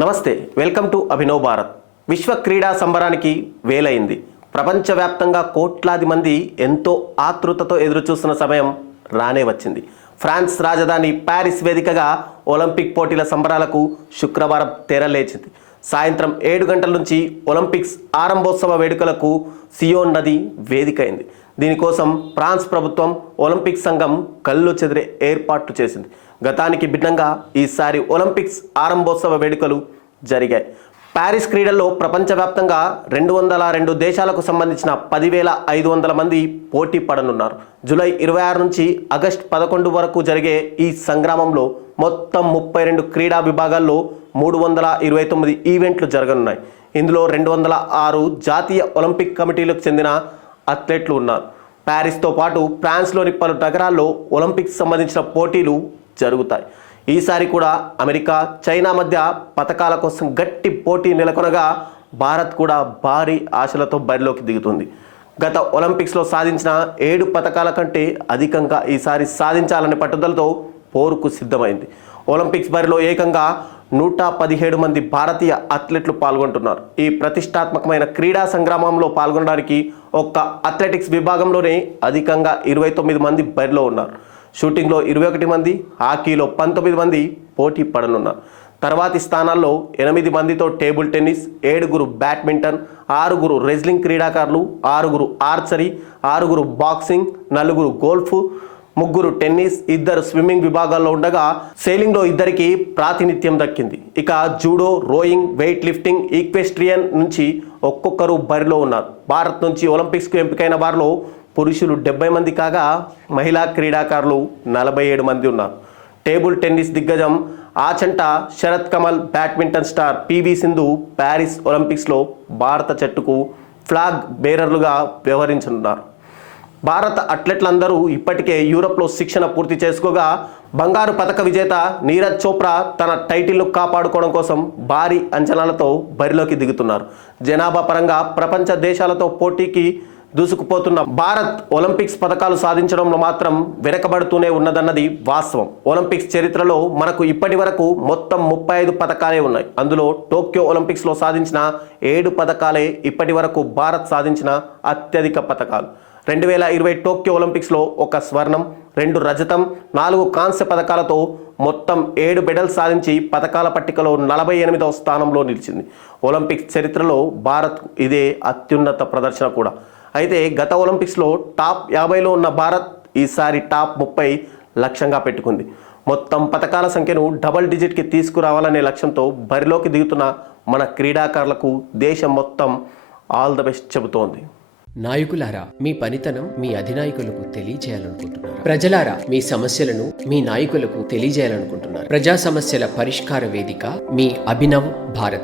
నమస్తే, welcome to Abhinav Bharat. విశ్వ క్రీడా సంబరానికి వేలైంది. ప్రపంచవ్యాప్తంగా కోట్లాది మంది ఎంతో ఆతృతతో ఎదురుచూస్తున్న సమయం రానే వచ్చింది. ఫ్రాన్స్ రాజధాని ప్యారిస్ వేదికగా ఒలింపిక్ పోటీల సంబరాలకు శుక్రవారం తెరలేచింది. సాయంత్రం 7 గంటల నుంచి ఒలింపిక్స్ ఆరంభోత్సవ వేడుకలకు సియోన్ నది వేదికైంది. దీనికోసం ఫ్రాన్స్ ప్రభుత్వం ఒలింపిక్ సంఘం కళ్ళు చెదిరే ఏర్పాట్లు చేసింది. గతానికి భిన్నంగా ఈసారి ఒలింపిక్స్ ఆరంభోత్సవ వేడుకలు జరిగాయి. ప్యారిస్ క్రీడల్లో ప్రపంచవ్యాప్తంగా 202 దేశాలకు సంబంధించిన 10,500 మంది పోటీ పడనున్నారు. జూలై 26 నుంచి ఆగస్టు 11 వరకు జరిగే ఈ సంగ్రామంలో మొత్తం 32 క్రీడా విభాగాల్లో 329 ఈవెంట్లు జరగనున్నాయి. ఇందులో 206 జాతీయ ఒలింపిక్ కమిటీలకు చెందిన అథ్లెట్లు ఉన్నారు. ప్యారిస్తో పాటు ఫ్రాన్స్లోని పలు నగరాల్లో ఒలింపిక్స్ సంబంధించిన పోటీలు జరుగుతాయి. ఈసారి కూడా అమెరికా, చైనా మధ్య పతకాల కోసం గట్టి పోటీ నెలకొనగా భారత్ కూడా భారీ ఆశలతో బరిలోకి దిగుతుంది. గత ఒలింపిక్స్లో సాధించిన 7 పతకాల కంటే అధికంగా ఈసారి సాధించాలనే పట్టుదలతో పోరుకు సిద్ధమైంది. ఒలింపిక్స్ బరిలో ఏకంగా 117 మంది భారతీయ అథ్లెట్లు పాల్గొంటున్నారు. ఈ ప్రతిష్టాత్మకమైన క్రీడా సంగ్రామంలో పాల్గొనడానికి ఒక్క అథ్లెటిక్స్ విభాగంలోనే అధికంగా 29 మంది బరిలో ఉన్నారు. షూటింగ్లో 21 మంది, హాకీలో 19 మంది పోటీ పడనున్నారు. తర్వాతి స్థానాల్లో 8 మందితో టేబుల్ టెన్నిస్, 7 బ్యాడ్మింటన్, 6 రెజ్లింగ్ క్రీడాకారులు, 6 archery, 6 boxing, 4 golf, 3 tennis, 2 swimming విభాగాల్లో ఉండగా సెయిలింగ్లో 2కి ప్రాతినిధ్యం దక్కింది. ఇక judo, rowing, weight lifting, equestrian నుంచి ఒక్కొక్కరు బరిలో ఉన్నారు. భారత్ నుంచి ఒలింపిక్స్కు ఎంపికైన వారిలో పురుషులు 70 మంది కాగా మహిళా క్రీడాకారులు 47 మంది ఉన్నారు. టేబుల్ టెన్నిస్ దిగ్గజం Achanta Sharath Kamal, badminton star PV Sindhu Paris ఒలింపిక్స్లో భారత జట్టుకు ఫ్లాగ్ బేరర్లుగా వ్యవహరించనున్నారు. భారత అథ్లెట్లందరూ ఇప్పటికే యూరప్లో శిక్షణ పూర్తి చేసుకోగా బంగారు పతక విజేత నీరజ్ చోప్రా తన టైటిల్ను కాపాడుకోవడం కోసం భారీ అంచనాలతో బరిలోకి దిగుతున్నారు. జనాభా పరంగా ప్రపంచ దేశాలతో పోటీకి దూసుకుపోతున్న భారత్ ఒలింపిక్స్ పథకాలు సాధించడంలో మాత్రం వెనకబడుతూనే ఉన్నదన్నది వాస్తవం. ఒలింపిక్స్ చరిత్రలో మనకు ఇప్పటి వరకు మొత్తం 35 పథకాలే ఉన్నాయి. అందులో టోక్యో ఒలింపిక్స్లో సాధించిన 7 పథకాలే ఇప్పటి వరకు భారత్ సాధించిన అత్యధిక పథకాలు. 2020 టోక్యో ఒలింపిక్స్లో 1 స్వర్ణం, 2 రజతం, 4 కాంస్య పథకాలతో మొత్తం 7 మెడల్స్ సాధించి పథకాల పట్టికలో 48వ స్థానంలో నిలిచింది. ఒలింపిక్స్ చరిత్రలో భారత్ ఇదే అత్యున్నత ప్రదర్శన కూడా. అయితే గత ఒలింపిక్స్లో టాప్ 50లో ఉన్న భారత్ ఈసారి టాప్ 30 లక్ష్యంగా పెట్టుకుంది. మొత్తం పథకాల సంఖ్యను డబుల్ డిజిట్కి తీసుకురావాలనే లక్ష్యంతో బరిలోకి దిగుతున్న మన క్రీడాకారులకు దేశం మొత్తం ఆల్ ద బెస్ట్ చెబుతోంది. నాయకులారా, మీ పనితనం మీ అధినాయకులకు తెలియజేయాలనుకుంటున్నారు. ప్రజలారా, మీ సమస్యలను మీ నాయకులకు తెలియజేయాలనుకుంటున్నారు. ప్రజా సమస్యల పరిష్కార వేదిక మీ అభినవ్ భారత్.